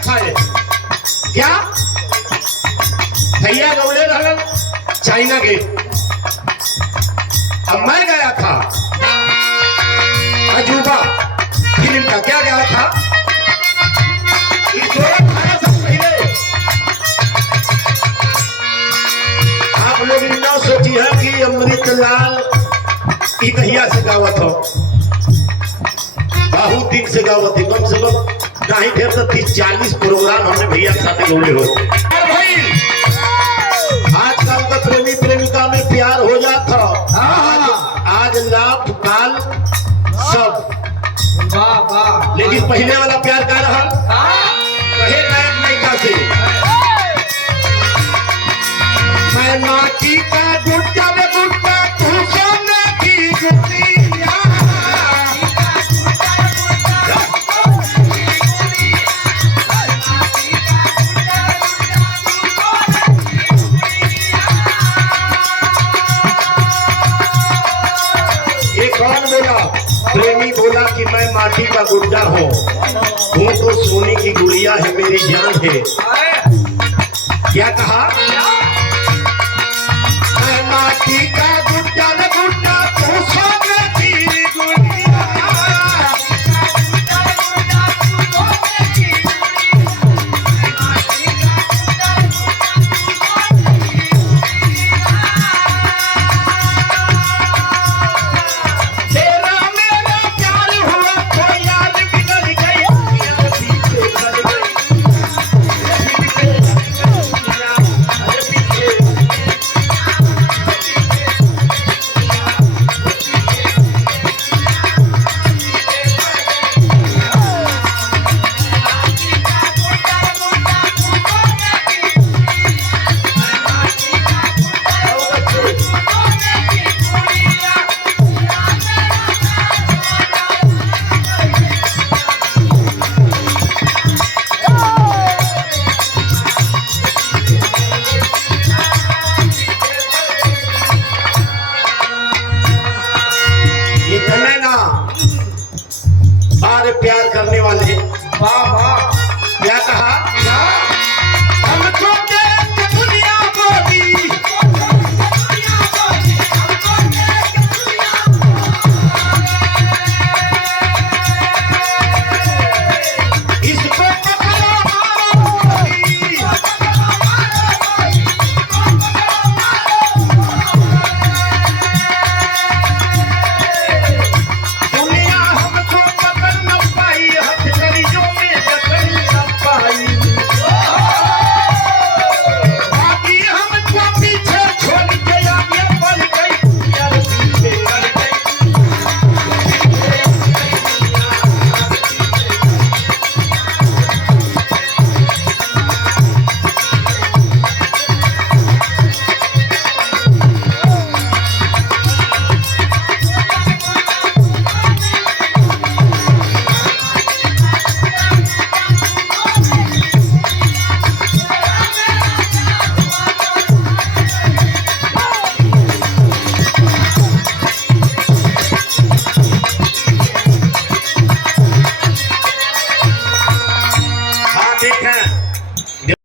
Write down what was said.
दिखाए। क्या भैया गौले रहलन चाइना गेट। अब मैं गया था अजूबा फिल्म का, क्या गया था पहले। आप लोग ना सोची है कि अमृतलाल की कहिया से गावत हो, बहुत दिन से गावत है, कम से कम नहीं ढेर तो 30-40 प्रोग्राम हमने भैया के साथ गौले हो। भाई आजकल का प्रेमी प्रेमिका में प्यार हो जाता, आज लाभ काल सब, लेकिन पहले वाला प्यार का रहा कहे नायक नायिका से। मैं माटी का गुड्डा में गुड्डा, तू सोने की गुड़िया। कौन बोला? प्रेमी बोला कि मैं माटी का गुड्डा हूँ, तू तो सोने की गुड़िया है, मेरी जान है। क्या कहा?